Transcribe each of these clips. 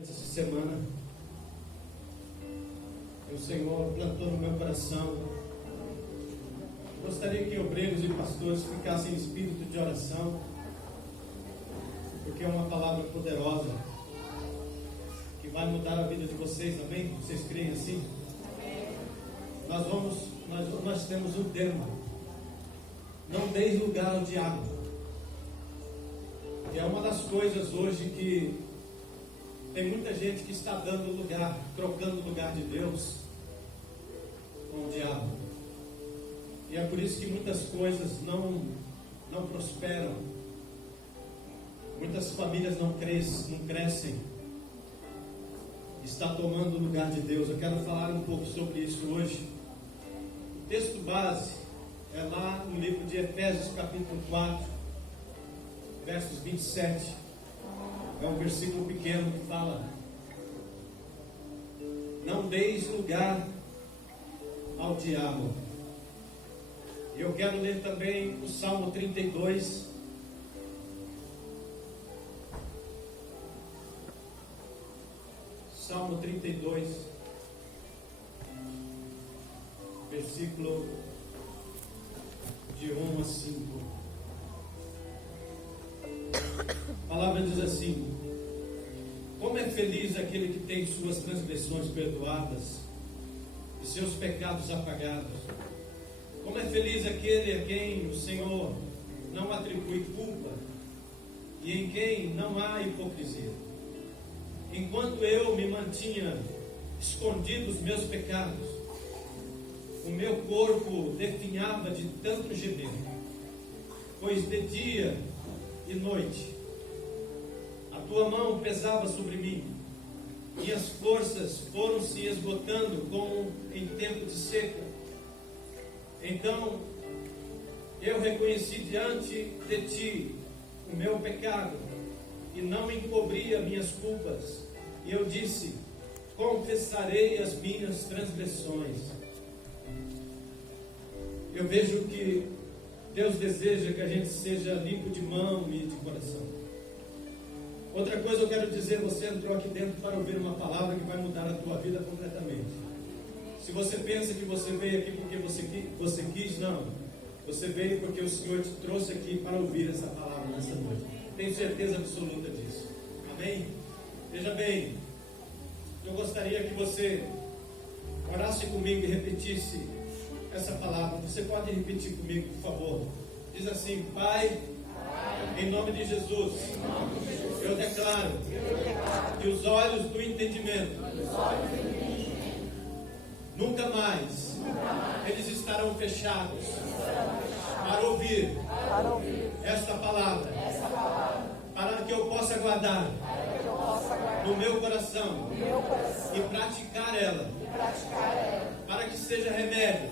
Essa semana, o Senhor plantou no meu coração. Gostaria que obreiros e pastores ficassem em espírito de oração, porque é uma palavra poderosa que vai mudar a vida de vocês, amém? Vocês creem assim? Nós temos um tema: não deis lugar ao diabo. E é uma das coisas hoje que tem muita gente que está dando lugar, trocando o lugar de Deus com o diabo. E é por isso que muitas coisas não prosperam. Muitas famílias não crescem. Está tomando o lugar de Deus. Eu quero falar um pouco sobre isso hoje. O texto base é lá no livro de Efésios, capítulo 4, versos 27. É um versículo pequeno que fala: não deis lugar ao diabo. E eu quero ler também o Salmo 32. Salmo 32, versículo de 1 a 5. A palavra diz assim: como é feliz aquele que tem suas transgressões perdoadas e seus pecados apagados. Como é feliz aquele a quem o Senhor não atribui culpa e em quem não há hipocrisia. Enquanto eu me mantinha escondido os meus pecados, o meu corpo definhava de tanto gemer, pois de dia e noite a tua mão pesava sobre mim, minhas forças foram se esgotando como em tempo de seca. Então eu reconheci diante de ti o meu pecado e não encobria minhas culpas, e eu disse: confessarei as minhas transgressões. Eu vejo que Deus deseja que a gente seja limpo de mão e de coração. Outra coisa eu quero dizer: você entrou aqui dentro para ouvir uma palavra que vai mudar a tua vida completamente. Se você pensa que você veio aqui porque você quis, não. Você veio porque o Senhor te trouxe aqui para ouvir essa palavra nessa noite. Tenho certeza absoluta disso. Amém? Veja bem, eu gostaria que você orasse comigo e repetisse essa palavra. Você pode repetir comigo, por favor? Diz assim: Pai, em nome de Jesus, eu declaro que os olhos do entendimento nunca mais eles estarão fechados para ouvir esta palavra, para que eu possa guardar no meu coração e praticar ela, para que seja remédio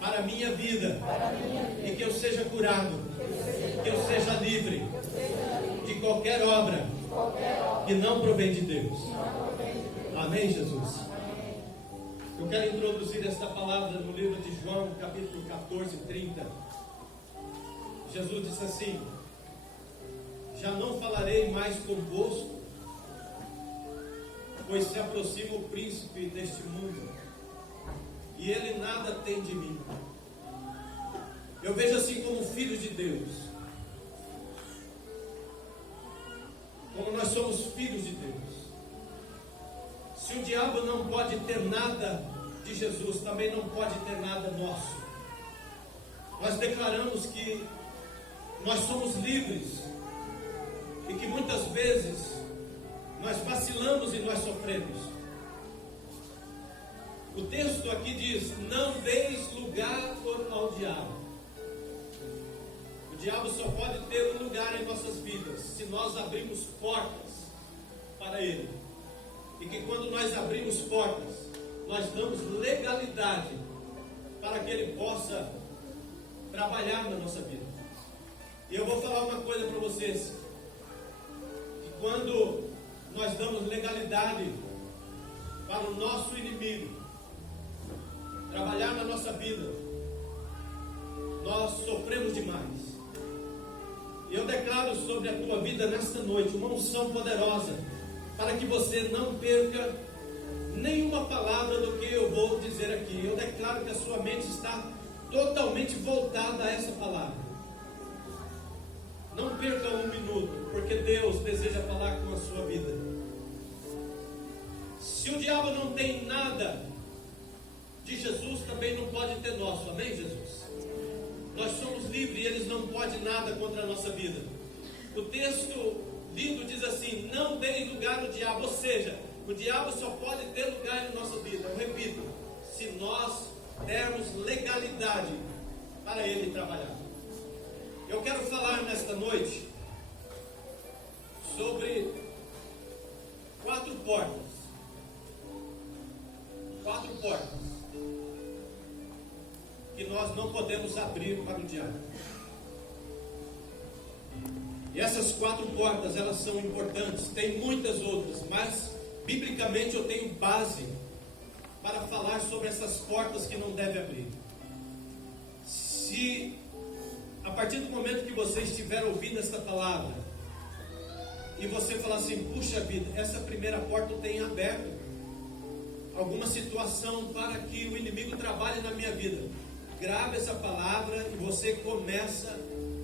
para a minha vida, e que eu seja curado, que eu seja livre de qualquer obra que não provém de Deus. Amém, Jesus? Eu quero introduzir esta palavra no livro de João, capítulo 14, 30. Jesus disse assim: já não falarei mais convosco, pois se aproxima o príncipe deste mundo, e ele nada tem de mim. Eu vejo assim como filhos de Deus, como nós somos filhos de Deus. Se o diabo não pode ter nada de Jesus, também não pode ter nada nosso. Nós declaramos que nós somos livres e que muitas vezes nós vacilamos e nós sofremos. O texto aqui diz: não deis lugar ao diabo. O diabo só pode ter um lugar em nossas vidas se nós abrirmos portas para ele. E que quando nós abrimos portas, nós damos legalidade para que ele possa trabalhar na nossa vida. E eu vou falar uma coisa para vocês: que quando nós damos legalidade para o nosso inimigo trabalhar na nossa vida, nós sofremos demais. E eu declaro sobre a tua vida nesta noite uma unção poderosa para que você não perca nenhuma palavra do que eu vou dizer aqui. Eu declaro que a sua mente está totalmente voltada a essa palavra. Não perca um minuto, porque Deus deseja falar com a sua vida. Se o diabo não tem nada de Jesus, também não pode ter nosso. Amém, Jesus? Nós somos livres e eles não podem nada contra a nossa vida. O texto lindo diz assim: não deem lugar ao diabo. Ou seja, o diabo só pode ter lugar em nossa vida. Eu repito, se nós dermos legalidade para ele trabalhar. Eu quero falar nesta noite sobre 4 portas. 4 portas que nós não podemos abrir para o diabo. E essas 4 portas, elas são importantes. Tem muitas outras, mas biblicamente eu tenho base para falar sobre essas portas que não deve abrir. Se a partir do momento que você estiver ouvindo esta palavra e você falar assim: puxa vida, essa primeira porta eu tenho aberto alguma situação para que o inimigo trabalhe na minha vida, grave essa palavra e você começa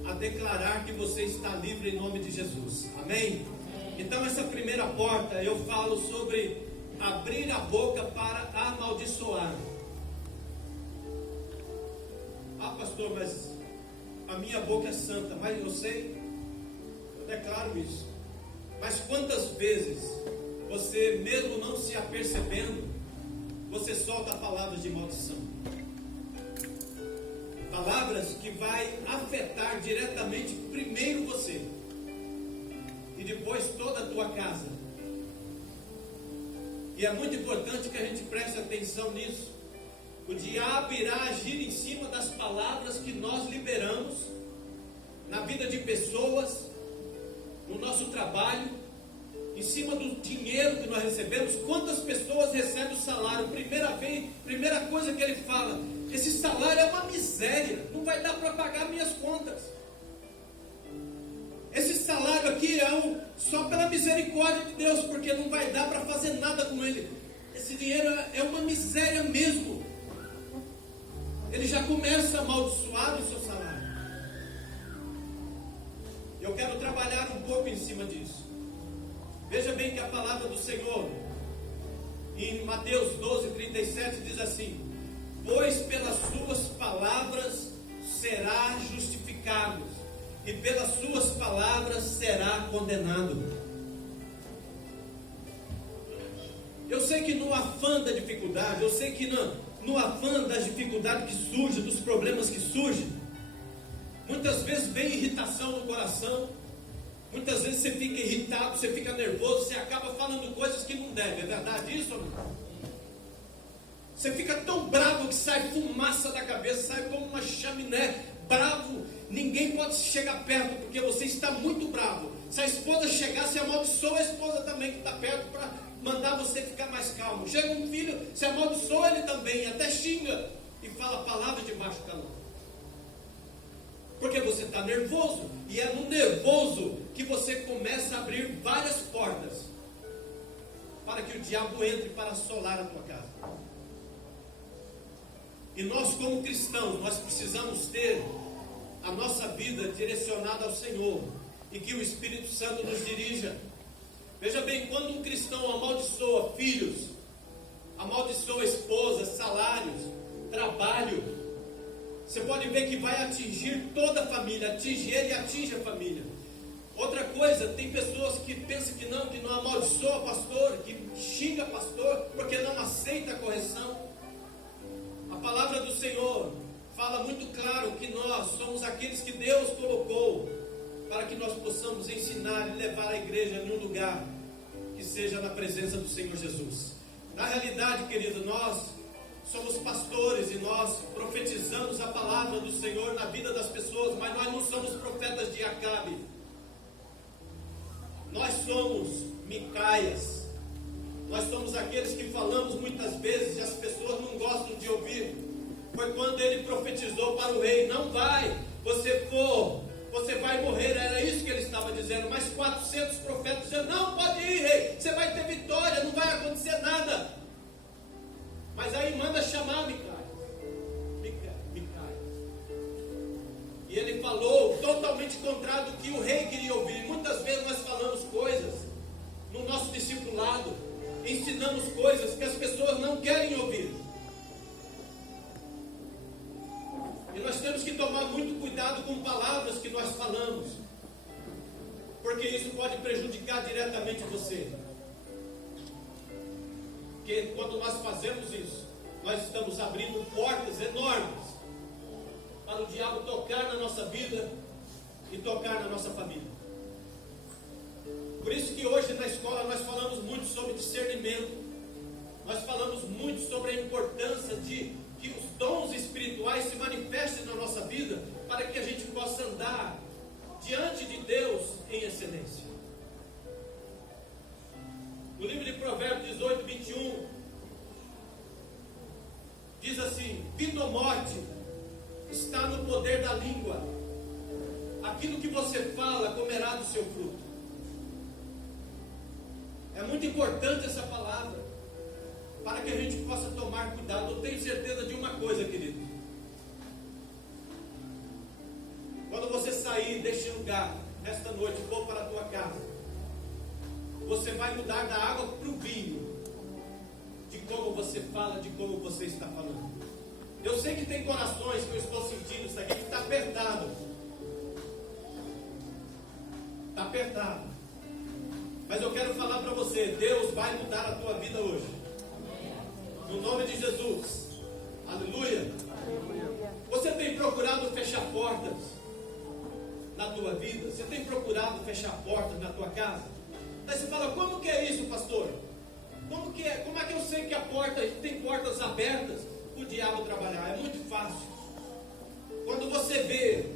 a declarar que você está livre em nome de Jesus. Amém? Então essa primeira porta eu falo sobre abrir a boca para amaldiçoar. Ah, pastor, mas a minha boca é santa. Mas eu sei, eu declaro isso. Mas quantas vezes você, mesmo não se apercebendo, você solta palavras de maldição? Palavras que vai afetar diretamente primeiro você e depois toda a tua casa. E é muito importante que a gente preste atenção nisso. O diabo irá agir em cima das palavras que nós liberamos na vida de pessoas, no nosso trabalho, em cima do dinheiro que nós recebemos. Quantas pessoas recebem o salário? Primeira coisa que ele fala: esse salário é uma miséria, não vai dar para pagar minhas contas. Esse salário aqui é só pela misericórdia de Deus, porque não vai dar para fazer nada com ele. Esse dinheiro é uma miséria mesmo. Ele já começa a amaldiçoar o seu salário. Eu quero trabalhar um pouco em cima disso. Veja bem que a palavra do Senhor, em Mateus 12:37, diz assim: pois pelas suas palavras será justificado, e pelas suas palavras será condenado. Eu sei que no afã da dificuldade, eu sei que no afã das dificuldades que surgem, dos problemas que surgem, muitas vezes vem irritação no coração, muitas vezes você fica irritado, você fica nervoso, você acaba falando coisas que não deve. É verdade isso ou não? Você fica tão bravo que sai fumaça da cabeça, sai como uma chaminé, bravo, ninguém pode chegar perto, porque você está muito bravo. Se a esposa chegar, você amaldiçoa a esposa também que está perto, para mandar você ficar mais calmo. Chega um filho, você amaldiçoa ele também, até xinga e fala palavras de baixo calão, porque você está nervoso. E é no nervoso que você começa a abrir várias portas para que o diabo entre para assolar a tua casa. E nós, como cristãos, nós precisamos ter a nossa vida direcionada ao Senhor, e que o Espírito Santo nos dirija. Veja bem, quando um cristão amaldiçoa filhos, amaldiçoa esposas, salários, trabalho, você pode ver que vai atingir toda a família, atinge ele e atinge a família. Outra coisa, tem pessoas que pensam que não amaldiçoa pastor, que xinga pastor, porque não aceita a correção. A palavra do Senhor fala muito claro que nós somos aqueles que Deus colocou para que nós possamos ensinar e levar a igreja em um lugar que seja na presença do Senhor Jesus. Na realidade, querido, nós somos pastores e nós profetizamos a palavra do Senhor na vida das pessoas, mas nós não somos profetas de Acabe. Nós somos Micaias. Nós somos aqueles que falamos muitas vezes e as pessoas não gostam de ouvir. Foi quando ele profetizou para o rei: não vai, você vai morrer. Era isso que ele estava dizendo. Mas 400 profetas diziam: não, pode ir, rei, você vai ensinamos coisas que as pessoas não querem ouvir. E nós temos que tomar muito cuidado com palavras que nós falamos, porque isso pode prejudicar diretamente você. Porque quando nós fazemos isso, nós estamos abrindo portas enormes para o diabo tocar na nossa vida e tocar na nossa família. Por isso que hoje na escola nós falamos muito sobre discernimento. Nós falamos muito sobre a importância de que os dons espirituais se manifestem na nossa vida, para que a gente possa andar diante de Deus em excelência. No livro de Provérbios 18, 21, diz assim: vida ou morte está no poder da língua. Aquilo que você fala comerá do seu fruto. É muito importante essa palavra, para que a gente possa tomar cuidado. Eu tenho certeza de uma coisa, querido: quando você sair deste lugar, nesta noite, for para a tua casa, você vai mudar da água para o vinho, de como você fala, de como você está falando. Eu sei que tem corações que eu estou sentindo isso aqui, que está apertado. Está apertado. Mas eu quero falar para você: Deus vai mudar a tua vida hoje. No nome de Jesus. Aleluia. Você tem procurado fechar portas na tua vida? Você tem procurado fechar portas na tua casa? Daí você fala: como que é isso, pastor? Como é que eu sei que a porta tem portas abertas para o diabo trabalhar? É muito fácil. Quando você vê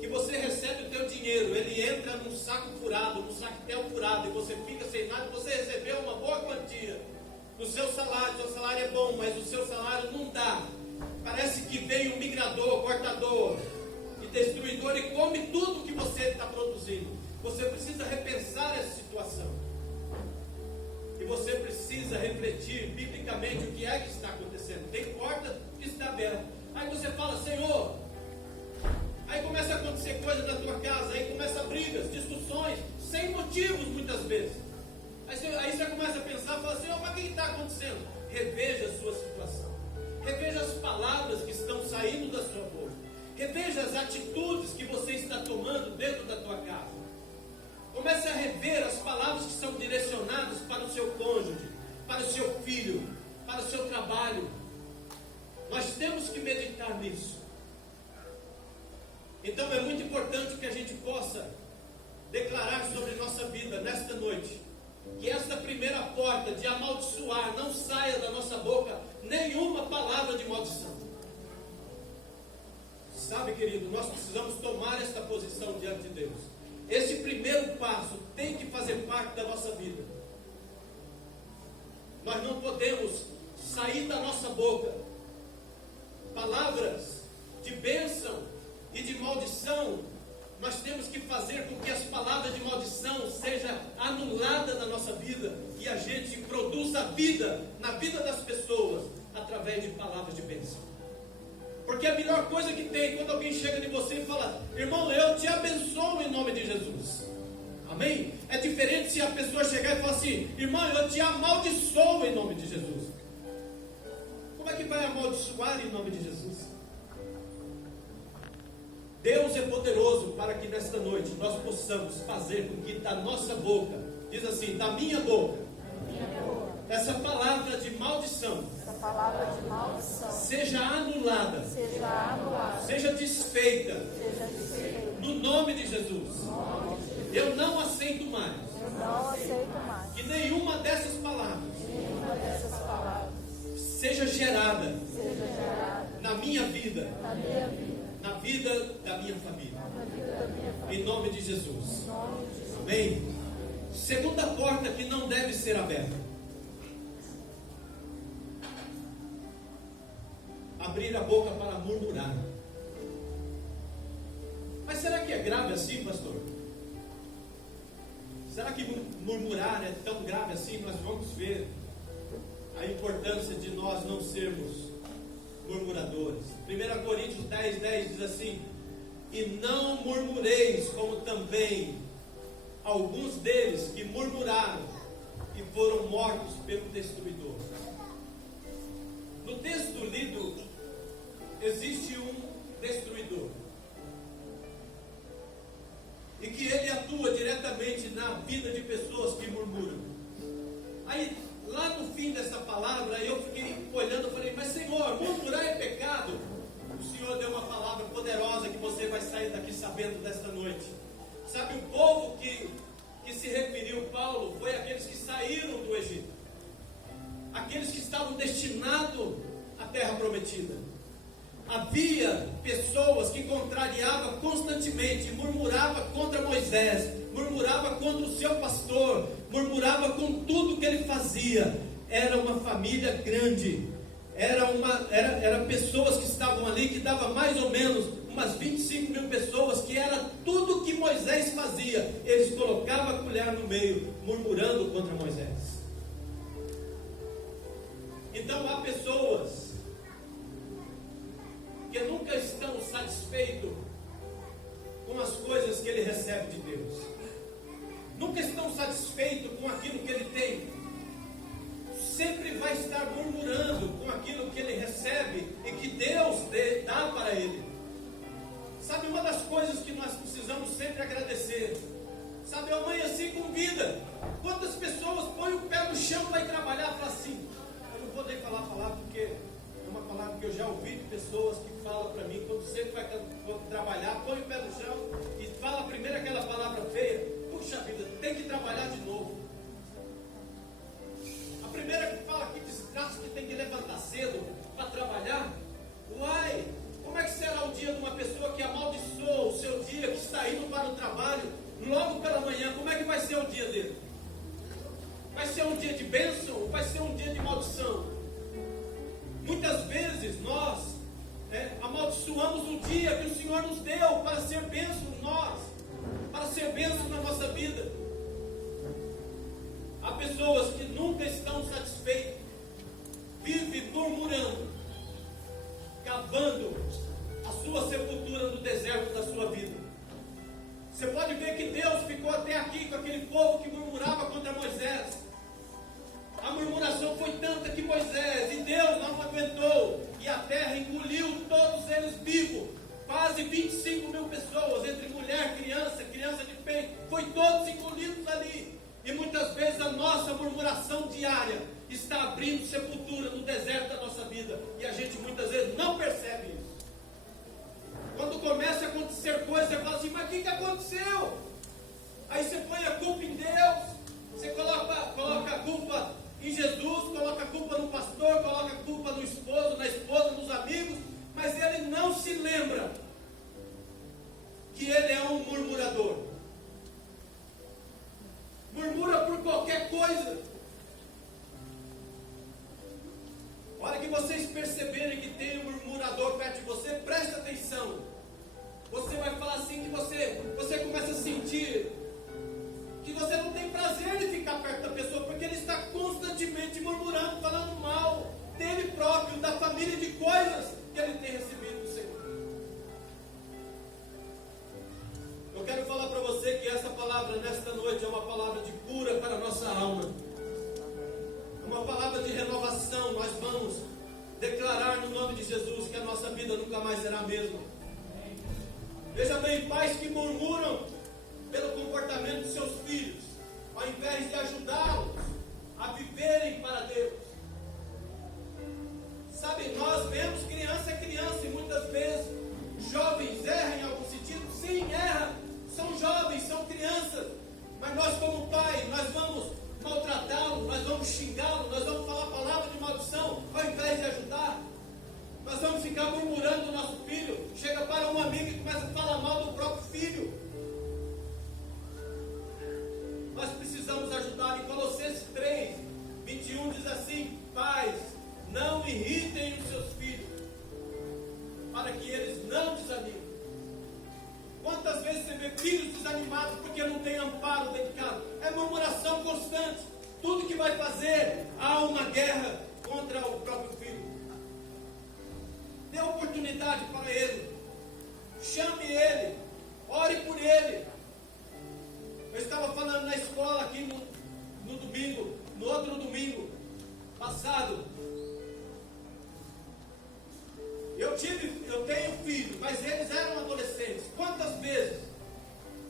que você recebe o teu dinheiro, ele entra num saco furado, num saquetel furado, e você fica sem nada, você recebeu uma boa quantia do seu salário é bom, mas o seu salário não dá. Parece que vem um migrador, cortador e destruidor e come tudo que você está produzindo. Você precisa repensar essa situação. E você precisa refletir biblicamente o que é que está acontecendo. Tem porta que está aberta. Aí você fala: Senhor. Aí começa a acontecer coisas na tua casa. Aí começa brigas, discussões, sem motivos muitas vezes. Aí você começa a pensar, fala: Senhor, mas o que está acontecendo? Reveja a sua situação. Reveja as palavras que estão saindo da sua boca. Reveja as atitudes que você está tomando dentro da tua casa. Comece a rever as palavras que são direcionadas para o seu cônjuge, para o seu filho, para o seu trabalho. Nós temos que meditar nisso. Então é muito importante que a gente possa declarar sobre nossa vida nesta noite, que esta primeira porta de amaldiçoar não saia da nossa boca nenhuma palavra de maldição. Sabe, querido, nós precisamos tomar esta posição diante de Deus. Esse primeiro passo tem que fazer parte da nossa vida. Nós não podemos sair da nossa boca palavras de bênção e de maldição. Nós temos que fazer com que as palavras de maldição sejam anuladas da nossa vida e a gente produza vida na vida das pessoas através de palavras de bênção. Porque a melhor coisa que tem quando alguém chega de você e fala: irmão, eu te abençoo em nome de Jesus. Amém? É diferente se a pessoa chegar e falar assim: irmão, eu te amaldiçoo em nome de Jesus. Como é que vai amaldiçoar em nome de Jesus? Deus é poderoso para que nesta noite nós possamos fazer com que da nossa boca, diz assim, da minha boca, essa palavra de maldição, seja anulada, seja desfeita, no nome de Jesus. Eu não aceito mais que nenhuma dessas palavras seja gerada na minha vida, na vida da minha família, em nome de Jesus. Amém? Segunda porta que não deve ser aberta: abrir a boca para murmurar. Mas será que é grave assim, pastor? Será que murmurar é tão grave assim? Nós vamos ver a importância de nós não sermos murmuradores. 1 Coríntios 10:10 diz assim: e não murmureis como também alguns deles que murmuraram e foram mortos pelo destruidor. No texto lido, existe um destruidor, e que ele atua diretamente na vida de pessoas que murmuram. Aí, lá no fim dessa palavra, eu fiquei olhando e falei, mas Senhor, murmurar é pecado? O Senhor deu uma palavra poderosa que você vai sair daqui sabendo desta noite. Sabe, o povo que se referiu Paulo foi aqueles que saíram do Egito, aqueles que estavam destinados à terra prometida. Havia pessoas que contrariavam constantemente, murmuravam contra Moisés, murmurava contra o seu pastor, murmurava com tudo que ele fazia. Era uma família grande, era pessoas que estavam ali, que dava mais ou menos umas 25 mil pessoas, que era tudo que Moisés fazia, eles colocavam a colher no meio, murmurando contra Moisés. Então há pessoas que nunca estão satisfeitos com as coisas que ele recebe de Deus, nunca estão satisfeitos com aquilo que ele tem, sempre vai estar murmurando com aquilo que ele recebe e que Deus dá para ele. Sabe, uma das coisas que nós precisamos sempre agradecer, sabe, eu amanheci com vida. Quantas pessoas põem o pé no chão para ir trabalhar e falam assim, eu não vou nem falar a palavra porque é uma palavra que eu já ouvi de pessoas que falam para mim, quando você vai trabalhar, põe o pé no chão e fala primeiro aquela palavra feia, puxa vida, tem que trabalhar de novo. A primeira que fala que desgraça, que tem que levantar cedo para trabalhar, uai, como é que será o dia de uma pessoa que amaldiçoou o seu dia, que está indo para o trabalho, logo pela manhã, como é que vai ser o dia dele? Vai ser um dia de bênção ou vai ser um dia de maldição? Muitas vezes nós amaldiçoamos o dia que o Senhor nos deu para ser bênção em nós, para ser bênção na nossa vida. Há pessoas que nunca estão satisfeitas, vivem murmurando, cavando a sua sepultura no deserto da sua vida. Você pode ver que Deus ficou até aqui com aquele povo que murmurava contra Moisés. A murmuração foi tanta que Moisés e Deus não aguentou, e a terra engoliu todos eles vivos. Quase 25 mil pessoas, entre mulher, criança de peito, foi todos engolidos ali. E muitas vezes a nossa murmuração diária está abrindo sepultura no deserto da nossa vida, e a gente muitas vezes não percebe isso. Quando começa a acontecer coisas, você fala assim, mas o que aconteceu? Aí você põe a culpa em Deus, você coloca a culpa em Jesus, coloca a culpa no pastor, coloca a culpa no esposo, na esposa, nos amigos, mas ele não se lembra que ele é um murmurador. Murmura por qualquer coisa. A hora que vocês perceberem que tem um murmurador perto de você, presta atenção. Você vai falar assim que você começa a sentir que você não tem prazer de ficar perto da pessoa, porque ele está constantemente murmurando, falando mal dele próprio, da família, de coisas que ele tem recebido do Senhor. Eu quero falar para você que essa palavra nesta noite é uma palavra de cura para a nossa alma, uma palavra de renovação. Nós vamos declarar no nome de Jesus que a nossa vida nunca mais será a mesma. Veja bem, pais que murmuram pelo comportamento dos seus filhos, ao invés de ajudá-los a viverem para Deus. Sabe, nós vemos criança é criança, e muitas vezes jovens erram em algum sentido. Sim, erram, são jovens, são crianças, mas nós como pai, nós vamos maltratá-lo, nós vamos xingá-lo, nós vamos falar palavra de maldição, ao invés de ajudar. Nós vamos ficar murmurando do nosso filho. Chega para uma amiga e começa a falar mal do próprio filho. Nós precisamos ajudar. Em Colossenses 3, 21 diz assim: pais, não irritem os seus filhos, para que eles não desanimem. Quantas vezes você vê filhos desanimados porque não tem amparo dentro de casa? É murmuração constante. Tudo que vai fazer, há uma guerra contra o próprio filho. Dê oportunidade para ele. Chame ele. Ore por ele. Eu estava falando na escola aqui no domingo. passado, eu tenho filhos, mas eles eram adolescentes. Quantas vezes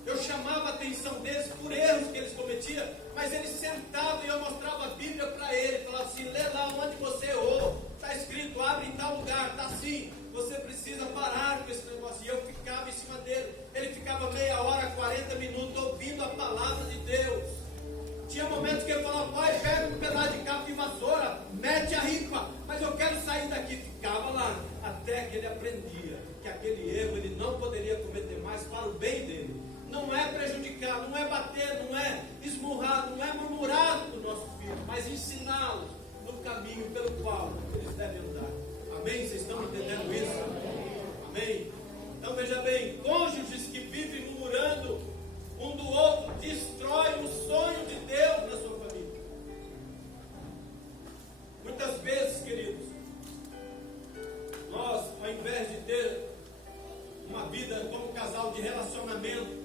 eu chamava a atenção deles por erros que eles cometiam, mas eles sentavam e eu mostrava a Bíblia para ele, falava assim: lê lá onde você errou, está escrito, abre em tal lugar, está assim, você precisa parar com esse negócio. E eu ficava em cima dele, ele ficava meia hora, 40 minutos ouvindo a palavra de Deus. Tinha momentos que ele falava: pai, pega um pedaço de cabo de vassoura, mete a ripa, mas eu quero sair daqui. Ficava lá, até que ele aprendia que aquele erro ele não poderia cometer mais para o bem dele. Não é prejudicar, não é bater, não é esmurrar, não é murmurar do nosso filho, mas ensiná-los no caminho pelo qual eles devem andar. Amém? Vocês estão entendendo isso? Amém? Então veja bem, cônjuges que vivem murmurando um do outro destroem o sonho de Deus na sua família. Muitas vezes, queridos, nós, ao invés de ter uma vida como casal de relacionamento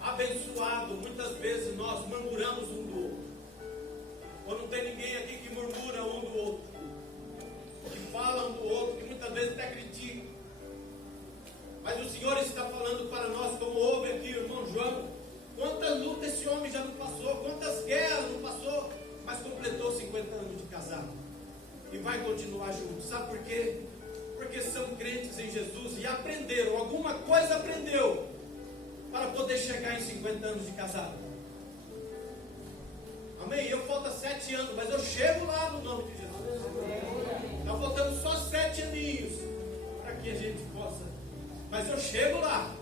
abençoado, muitas vezes nós murmuramos um do outro. Ou não tem ninguém aqui que murmura um do outro, que fala um do outro, que muitas vezes até critica. Mas o Senhor está falando para nós, como houve aqui o irmão João. Quantas lutas esse homem já não passou, quantas guerras não passou, mas completou 50 anos de casado e vai continuar junto. Sabe por quê? Porque são crentes em Jesus e aprenderam, alguma coisa aprendeu para poder chegar em 50 anos de casado. Amém? Eu falta 7 anos, mas eu chego lá no nome de Jesus. Está faltando só 7 aninhos para que a gente possa, mas eu chego lá.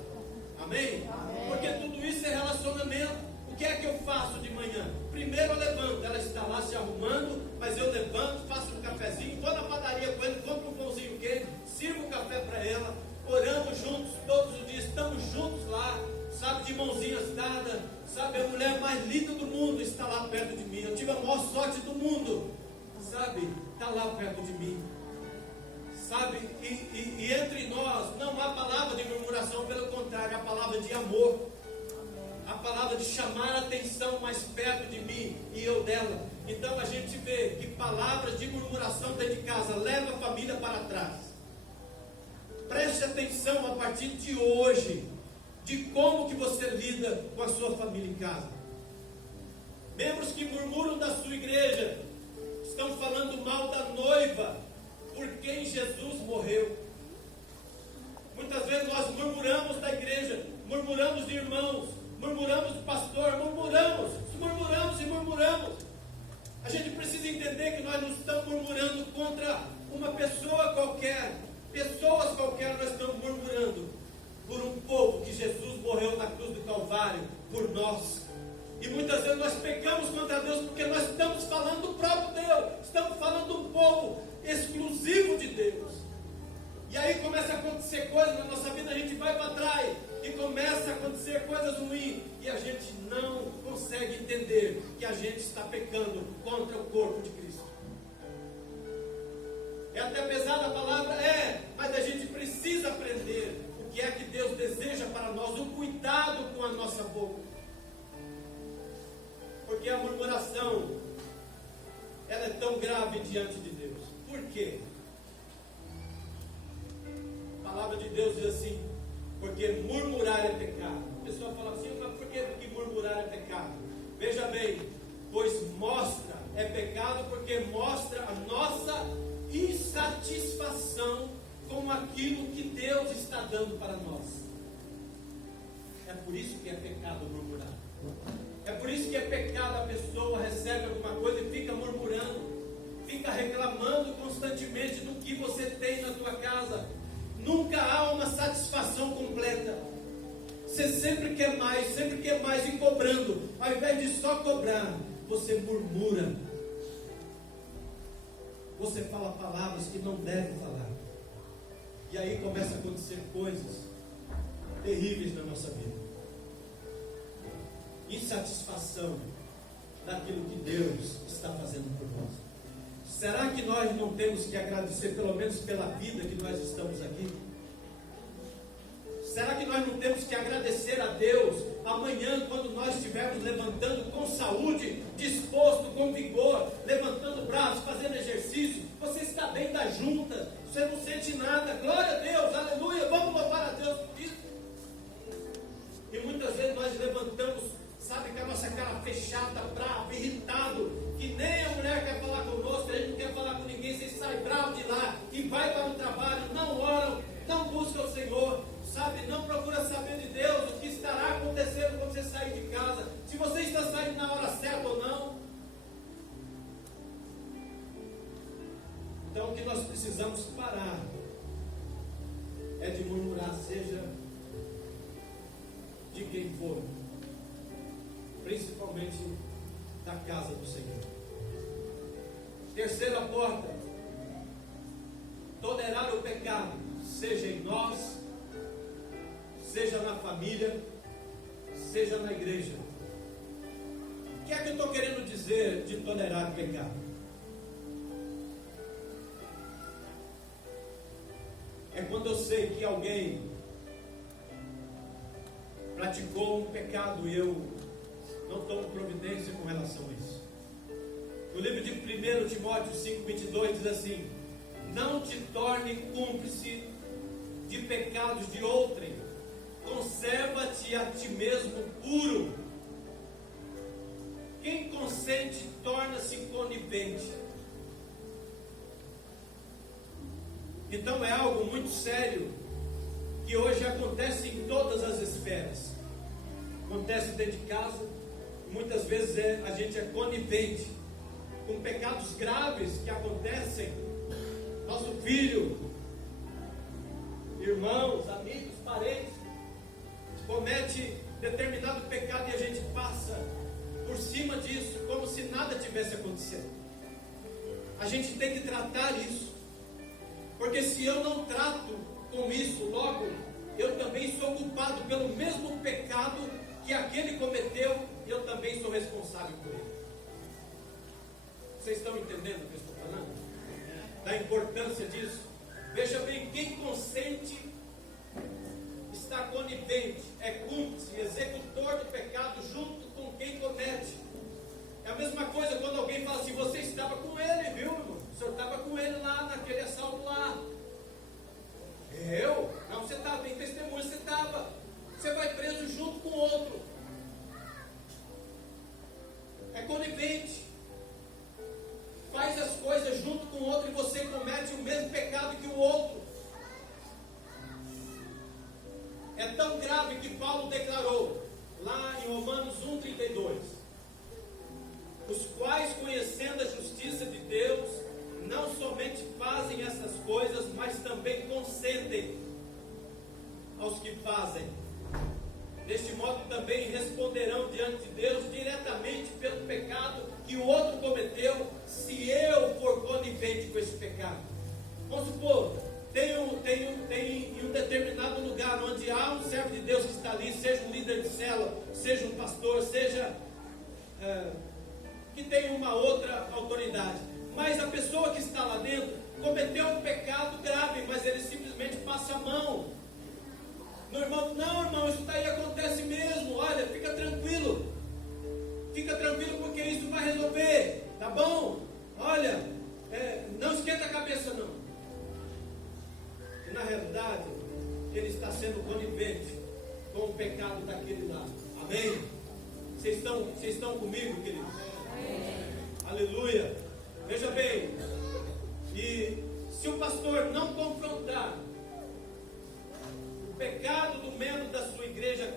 Amém? Porque tudo isso é relacionamento. O que é que eu faço de manhã? Primeiro eu levanto, ela está lá se arrumando, mas eu levanto, faço um cafezinho, vou na padaria com ele, compro um pãozinho quente, sirvo um café para ela, oramos juntos todos os dias, estamos juntos lá, sabe, de mãozinhas dadas, sabe, a mulher mais linda do mundo está lá perto de mim. Eu tive a maior sorte do mundo, sabe, está lá perto de mim, sabe, e entre nós não há palavra de murmuração, pelo contrário, há palavra de amor. A palavra de chamar a atenção mais perto de mim e eu dela. Então a gente vê que palavras de murmuração dentro de casa levam a família para trás. Preste atenção a partir de hoje de como que você lida com a sua família em casa. Membros que murmuram da sua igreja estão falando mal da noiva por quem Jesus morreu. Muitas vezes nós murmuramos da igreja, murmuramos de irmãos, murmuramos do pastor, murmuramos e murmuramos. A gente precisa entender que nós não estamos murmurando contra uma pessoa qualquer, pessoas qualquer, nós estamos murmurando por um povo que Jesus morreu na cruz do Calvário por nós. E muitas vezes nós pecamos contra Deus porque nós estamos falando do próprio Deus, estamos falando de um povo exclusivo de Deus. E aí começa a acontecer coisas na nossa vida, a gente vai para trás e começa a acontecer coisas ruins e a gente não consegue entender que a gente está pecando contra o corpo de Cristo. É até pesada a palavra, mas a gente precisa aprender o que é que Deus deseja para nós, o cuidado com a nossa boca. Porque a murmuração, ela é tão grave diante de Deus. Por quê? A palavra de Deus diz assim: porque murmurar é pecado. A pessoa fala assim: mas por que murmurar é pecado? Veja bem, pois é pecado porque mostra a nossa insatisfação com aquilo que Deus está dando para nós. É por isso que é pecado murmurar. É por isso que é pecado a pessoa recebe alguma coisa e fica murmurando, fica reclamando constantemente do que você tem na tua casa. Nunca há uma satisfação completa. Você sempre quer mais e cobrando. Ao invés de só cobrar, você murmura. Você fala palavras que não deve falar. E aí começa a acontecer coisas terríveis na nossa vida. Insatisfação daquilo que Deus está fazendo por nós. Será que nós não temos que agradecer pelo menos pela vida que nós estamos aqui? Será que nós não temos que agradecer a Deus amanhã, quando nós estivermos levantando com saúde, disposto, com vigor, levantando braços, algo que nós precisamos parar é de murmurar, seja de quem for, principalmente da casa do Senhor. Terceira porta: tolerar o pecado, seja em nós, seja na família, seja na igreja. O que é que eu estou querendo dizer de tolerar o pecado? É quando eu sei que alguém praticou um pecado e eu não tomo providência com relação a isso. No livro de 1 Timóteo 5,22 diz assim: não te torne cúmplice de pecados de outrem, conserva-te a ti mesmo puro. Quem consente torna-se conivente. Então é algo muito sério que hoje acontece em todas as esferas. Acontece dentro de casa, muitas vezes a gente é conivente com pecados graves que acontecem. Nosso filho, irmãos, amigos, parentes, comete determinado pecado e a gente passa por cima disso como se nada tivesse acontecido. A gente tem que tratar isso, porque se eu não trato com isso, logo eu também sou culpado pelo mesmo pecado que aquele cometeu, e eu também sou responsável por ele. Vocês estão entendendo o que eu estou falando? Da importância disso? Veja bem, quem consente está conivente, é cúmplice, executor do pecado junto com quem comete. É a mesma coisa quando alguém fala assim: você estava com ele, viu, irmão? O senhor estava com ele lá naquele assalto lá. Eu? Não, você estava, tem testemunho, você estava. Você vai preso junto com o outro. É conivente. Faz as coisas junto com o outro e você comete o mesmo pecado que o outro. É tão grave que Paulo declarou lá em Romanos 1,32: os quais, conhecendo a justiça de Deus, não somente fazem essas coisas, mas também consentem aos que fazem. Deste modo também responderão diante de Deus diretamente pelo pecado que o outro cometeu, se eu for conivente com esse pecado. Vamos supor, tem em um determinado lugar onde há um servo de Deus que está ali, seja um líder de célula, seja um pastor, seja que tem uma outra autoridade, mas a pessoa que está lá dentro cometeu um pecado grave, mas ele simplesmente passa a mão no irmão. Não, irmão, isso daí acontece mesmo, olha, fica tranquilo porque isso vai resolver, tá bom? Olha, não esquenta a cabeça não. E na realidade ele está sendo conivente com o pecado daquele lá. Amém? Vocês estão comigo, queridos? Amém. Aleluia. Veja bem, e se o pastor não confrontar o pecado do membro da sua igreja,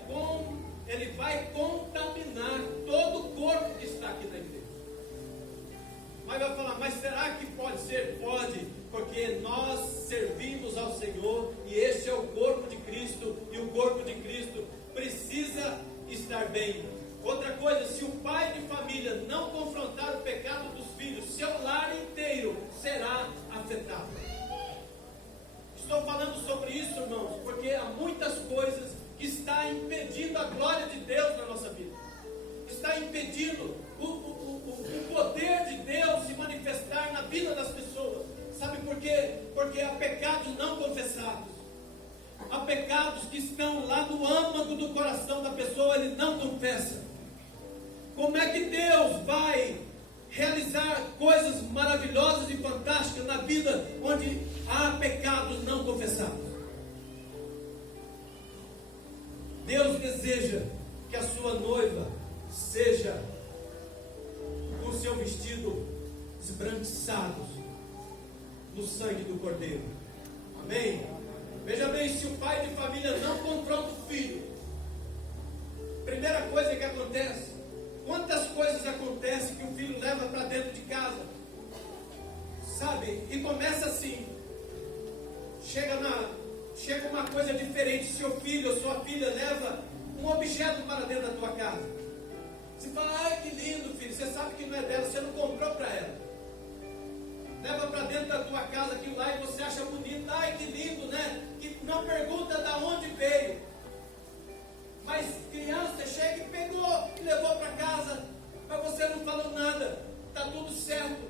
ele vai contaminar todo o corpo que está aqui na igreja. Mas vai falar: mas será que pode ser? Pode, porque nós servimos ao Senhor e este é o corpo de Cristo, e o corpo de Cristo precisa estar bem. Outra coisa, se o pai de família não confrontar o pecado dos filhos, seu lar inteiro será afetado. Estou falando sobre isso, irmãos, porque há muitas coisas que estão impedindo a glória de Deus na nossa vida. Está impedindo o poder de Deus se manifestar na vida das pessoas. Sabe por quê? Porque há pecados não confessados. Há pecados que estão lá no âmago do coração da pessoa, ele não confessa. Como é que Deus vai realizar coisas maravilhosas e fantásticas na vida onde há pecados não confessados? Deus deseja que a sua noiva seja com seu vestido esbranquiçado no sangue do Cordeiro. Amém? Veja bem, se o pai de família não confronta o filho, primeira coisa que acontece: quantas coisas acontecem que o filho leva para dentro de casa? Sabe? E começa assim. Chega uma coisa diferente. Seu filho ou sua filha leva um objeto para dentro da tua casa. Você fala, ai que lindo, filho. Você sabe que não é dela, você não comprou para ela. Leva para dentro da tua casa aquilo lá e você acha bonito. Ai que lindo, né? Que não pergunta de onde veio. Mas criança chega e pegou e levou para casa. Mas você não falou nada. Está tudo certo.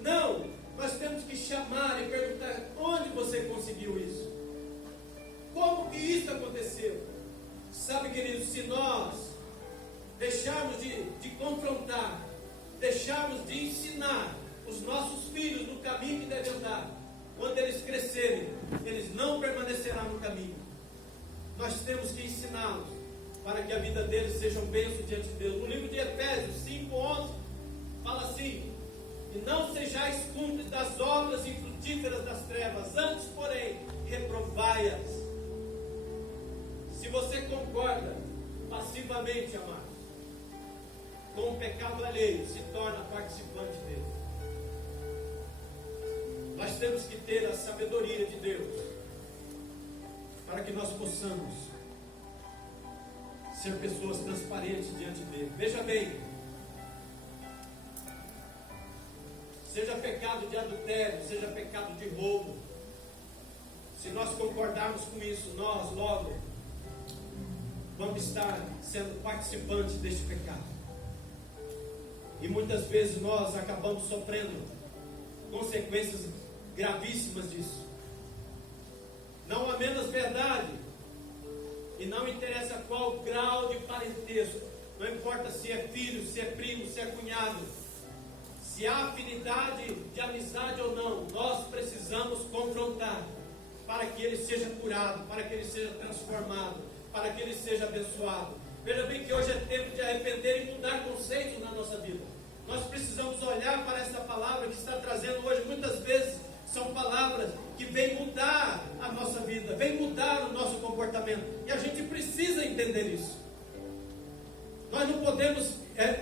Não. Nós temos que chamar e perguntar onde você conseguiu isso. Como que isso aconteceu? Sabe, queridos, se nós deixarmos de confrontar, deixarmos de ensinar os nossos filhos no caminho que devem andar, quando eles crescerem, eles não permanecerão no caminho. Nós temos que ensiná-los para que a vida deles seja um bênção diante de Deus. No livro de Efésios 5:11 fala assim: e não sejais cúmplices das obras infrutíferas das trevas, antes, porém, reprovai-as. Se você concorda passivamente, amado, com o pecado alheio, se torna participante dele. Nós temos que ter a sabedoria de Deus para que nós possamos ser pessoas transparentes diante dele. Veja bem, seja pecado de adultério, seja pecado de roubo, se nós concordarmos com isso, nós logo vamos estar sendo participantes deste pecado. E muitas vezes nós acabamos sofrendo consequências gravíssimas disso. Não há menos verdade, e não interessa qual grau de parentesco, não importa se é filho, se é primo, se é cunhado, se há afinidade de amizade ou não, nós precisamos confrontar para que ele seja curado, para que ele seja transformado, para que ele seja abençoado. Veja bem que hoje é tempo de arrepender e mudar conceitos na nossa vida. Nós precisamos olhar para essa palavra que está trazendo hoje, muitas vezes são palavras que vêm mudar a nossa vida, vêm mudar o nosso comportamento, e a gente precisa entender isso. Nós não podemos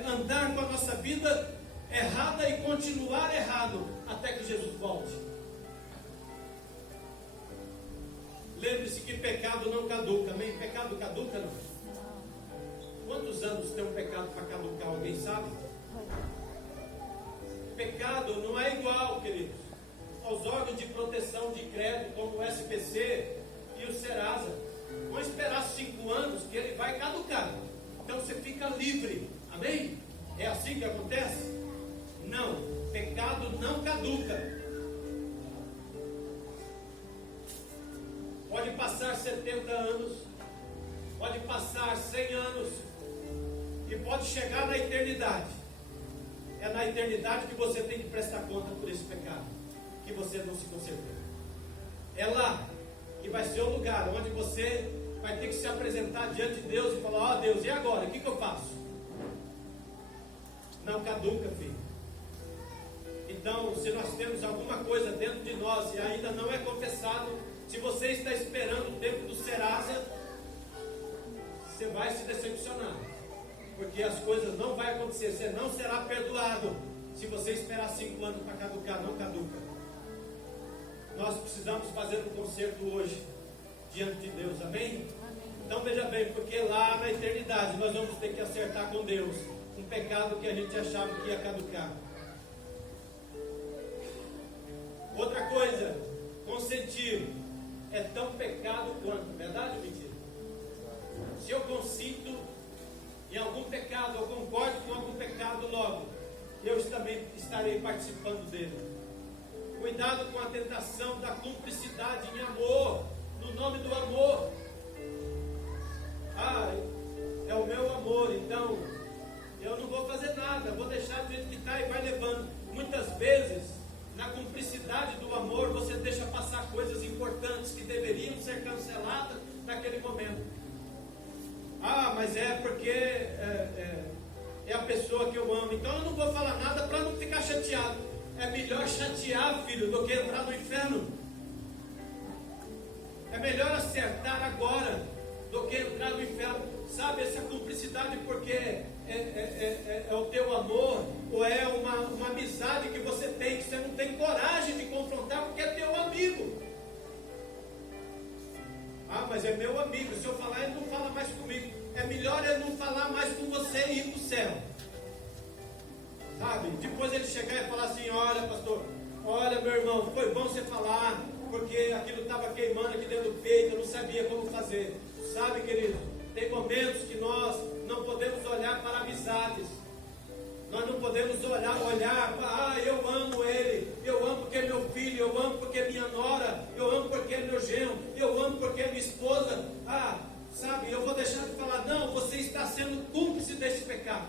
andar com a nossa vida errada e continuar errado até que Jesus volte. Lembre-se que pecado não caduca, amém? Pecado caduca não? Quantos anos tem um pecado para caducar? Alguém sabe? Pecado não é igual, queridos, aos órgãos de proteção de crédito, como o SPC e o Serasa. Vão esperar 5 anos que ele vai caducar. Então você fica livre, amém? É assim que acontece? Não, pecado não caduca. Pode passar 70 anos, pode passar 100 anos, e pode chegar na eternidade. É na eternidade que você tem que prestar conta por esse pecado que você não se consertou. É lá que vai ser o lugar onde você vai ter que se apresentar diante de Deus e falar: ó Deus, e agora? O que eu faço? Não caduca, filho. Então, se nós temos alguma coisa dentro de nós e ainda não é confessado, se você está esperando o tempo do Serasa, você vai se decepcionar, porque as coisas não vão acontecer. Você não será perdoado se você esperar 5 anos para caducar. Não caduca. Nós precisamos fazer um conserto hoje diante de Deus, amém? Então veja bem, porque lá na eternidade nós vamos ter que acertar com Deus um pecado que a gente achava que ia caducar. Outra coisa, consentir é tão pecado quanto, verdade ou mentira? Se eu consinto em algum pecado, eu concordo com algum pecado, logo eu também estarei participando dele. Cuidado com a tentação da cumplicidade em amor, no nome do amor. Ah, é o meu amor, então eu não vou fazer nada, vou deixar do jeito que está e vai levando. Muitas vezes, na cumplicidade do amor, você deixa passar coisas importantes que deveriam ser canceladas naquele momento. Ah, mas é porque é a pessoa que eu amo, então eu não vou falar nada para não ficar chateado. É melhor chatear, filho, do que entrar no inferno. É melhor acertar agora do que entrar no inferno. Sabe, essa cumplicidade, porque é o teu amor, ou é uma amizade que você tem, que você não tem coragem de confrontar porque é teu amigo. Ah, mas é meu amigo, se eu falar ele não fala mais comigo. É melhor ele não falar mais com você e ir para o céu. Sabe? Depois ele chegar e falar assim: olha pastor, olha meu irmão, foi bom você falar, porque aquilo estava queimando aqui dentro do peito, eu não sabia como fazer. Sabe, querido, tem momentos que nós não podemos olhar para amizades. Nós não podemos olhar para, eu amo ele, eu amo porque é meu filho, eu amo porque é minha nora, eu amo porque é meu genro, eu amo porque é minha esposa. Sabe, eu vou deixar de falar, não, você está sendo cúmplice desse pecado.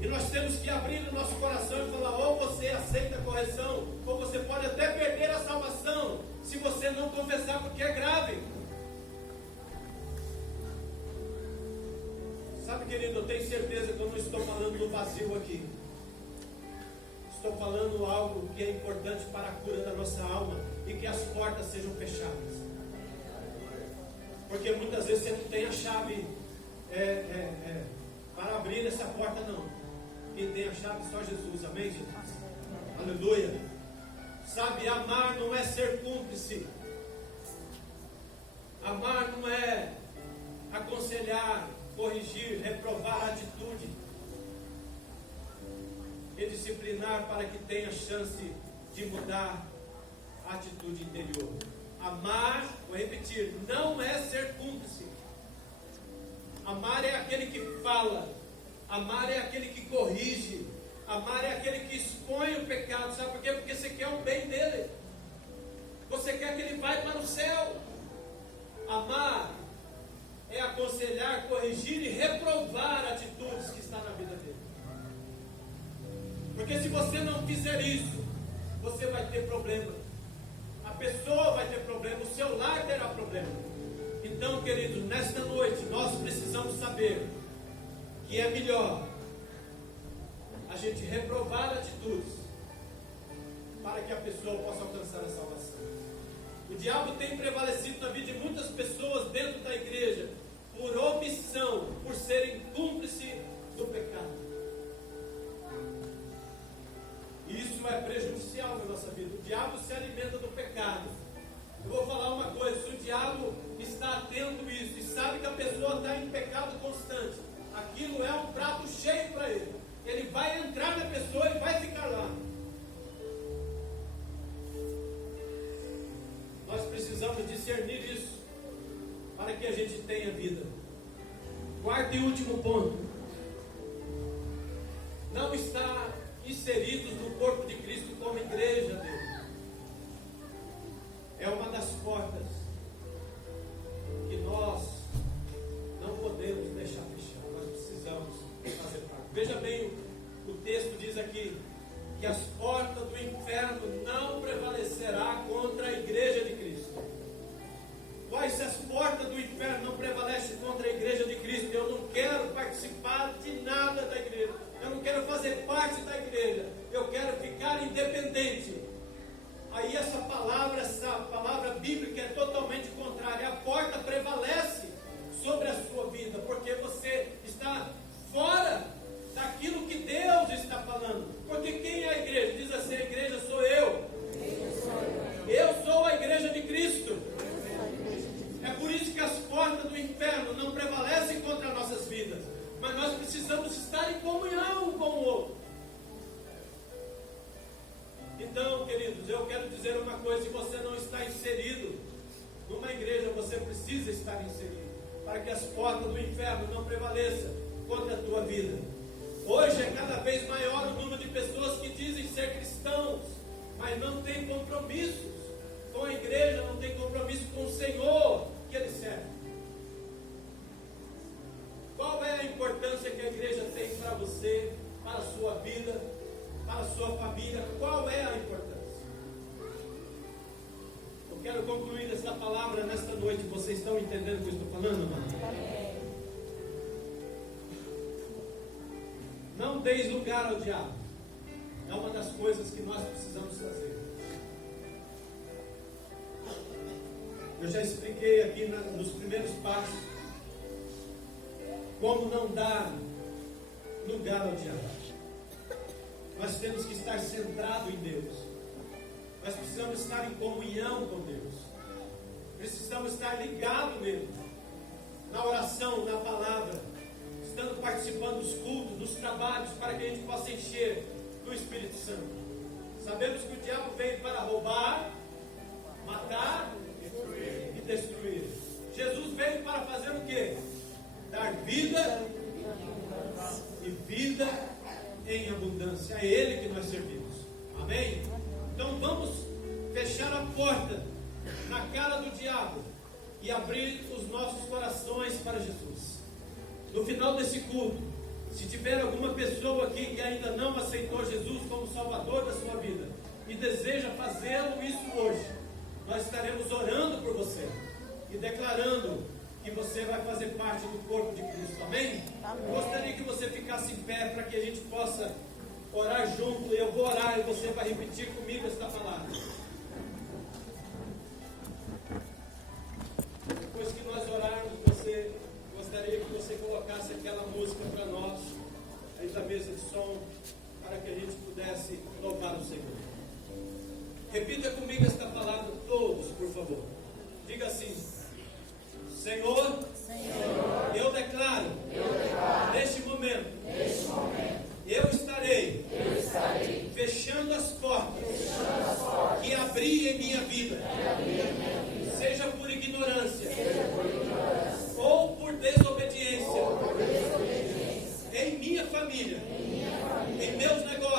E nós temos que abrir o nosso coração e falar, ou você aceita a correção, ou você pode até perder a salvação, se você não confessar, porque é grave. Sabe, querido, eu tenho certeza que eu não estou falando do vazio aqui. Estou falando algo que é importante para a cura da nossa alma e que as portas sejam fechadas. Porque muitas vezes você não tem a chave para abrir essa porta, não. Quem tem a chave é só Jesus, amém, Jesus? Aleluia. Sabe, amar não é ser cúmplice. Amar não é aconselhar, corrigir, reprovar a atitude e disciplinar para que tenha chance de mudar a atitude interior. Amar, vou repetir, não é ser cúmplice. Amar é aquele que fala, amar é aquele que corrige, amar é aquele que expõe o pecado. Sabe por quê? Porque você quer o bem dele, você quer que ele vá para o céu. Amar é aconselhar, corrigir e reprovar atitudes que estão na vida dele. Porque se você não fizer isso, você vai ter problema. A pessoa vai ter problema, o seu lar terá problema. Então, queridos, nesta noite nós precisamos saber que é melhor a gente reprovar atitudes para que a pessoa possa alcançar a salvação. O diabo tem prevalecido na vida de muitas pessoas dentro da igreja por omissão, por serem cúmplices do pecado. E isso é prejudicial na nossa vida. O diabo se alimenta do pecado. Eu vou falar uma coisa: se o diabo está atento a isso e sabe que a pessoa está em pecado constante, aquilo é um prato cheio para ele. Ele vai entrar na pessoa e vai ficar lá. Nós precisamos discernir isso para que a gente tenha vida. Quarto e último ponto: não está inseridos no corpo de Cristo como igreja dele. É uma das portas que nós não podemos deixar fechar. Nós precisamos fazer parte. Veja bem, o texto diz aqui que as portas do inferno não prevalecerá contra a igreja de Cristo. Quais as portas do inferno não prevalecem contra a igreja de Cristo? Eu não quero participar de nada da igreja. Eu não quero fazer parte da igreja. Eu quero ficar independente. Aí essa palavra bíblica é totalmente contrária. A porta prevalece sobre a sua vida, porque você está fora daquilo que Deus está falando. Porque quem é a igreja? Diz assim: a igreja sou eu. Eu sou a igreja de Cristo. É por isso que as portas do inferno não prevalecem contra nossas vidas. Mas nós precisamos estar em comunhão um com o outro. Então, queridos, eu quero dizer uma coisa: se você não está inserido numa igreja, você precisa estar inserido, para que as portas do inferno não prevaleçam contra a tua vida. Hoje é cada vez maior o número de pessoas que dizem ser cristãos, mas não tem compromissos com a igreja, não tem compromisso com o Senhor que ele serve. Qual é a importância que a igreja tem para você, para a sua vida, para a sua família? Qual é a importância? Eu quero concluir esta palavra nesta noite. Vocês estão entendendo o que eu estou falando, amado? Não deis lugar ao diabo. É uma das coisas que nós precisamos fazer. Eu já expliquei aqui nos primeiros passos como não dar lugar ao diabo. nós temos que estar centrado em Deus. Nós precisamos estar em comunhão com Deus. Precisamos estar ligados nele, na oração, na palavra, estando participando dos cultos, dos trabalhos, para que a gente possa encher do Espírito Santo. Sabemos que o diabo veio para roubar, matar e destruir. Jesus veio para fazer o quê? Dar vida e vida em abundância. É Ele que nós servimos. Amém? Então vamos fechar a porta na cara do diabo e abrir os nossos corações para Jesus. No final desse culto, se tiver alguma pessoa aqui que ainda não aceitou Jesus como Salvador da sua vida e deseja fazê-lo isso hoje, nós estaremos orando por você e declarando que você vai fazer parte do corpo de Cristo. Amém? Amém. Gostaria que você ficasse em pé para que a gente possa orar junto. Eu vou orar e você vai repetir comigo esta palavra. Depois que nós orarmos, gostaria que você colocasse aquela música para nós aí da mesa de som, para que a gente pudesse louvar o Senhor. Repita comigo esta palavra, todos, por favor. Diga assim: Senhor, eu declaro, neste momento, eu estarei fechando as portas que abri em minha vida, seja por ignorância ou por desobediência, em minha família, em meus negócios,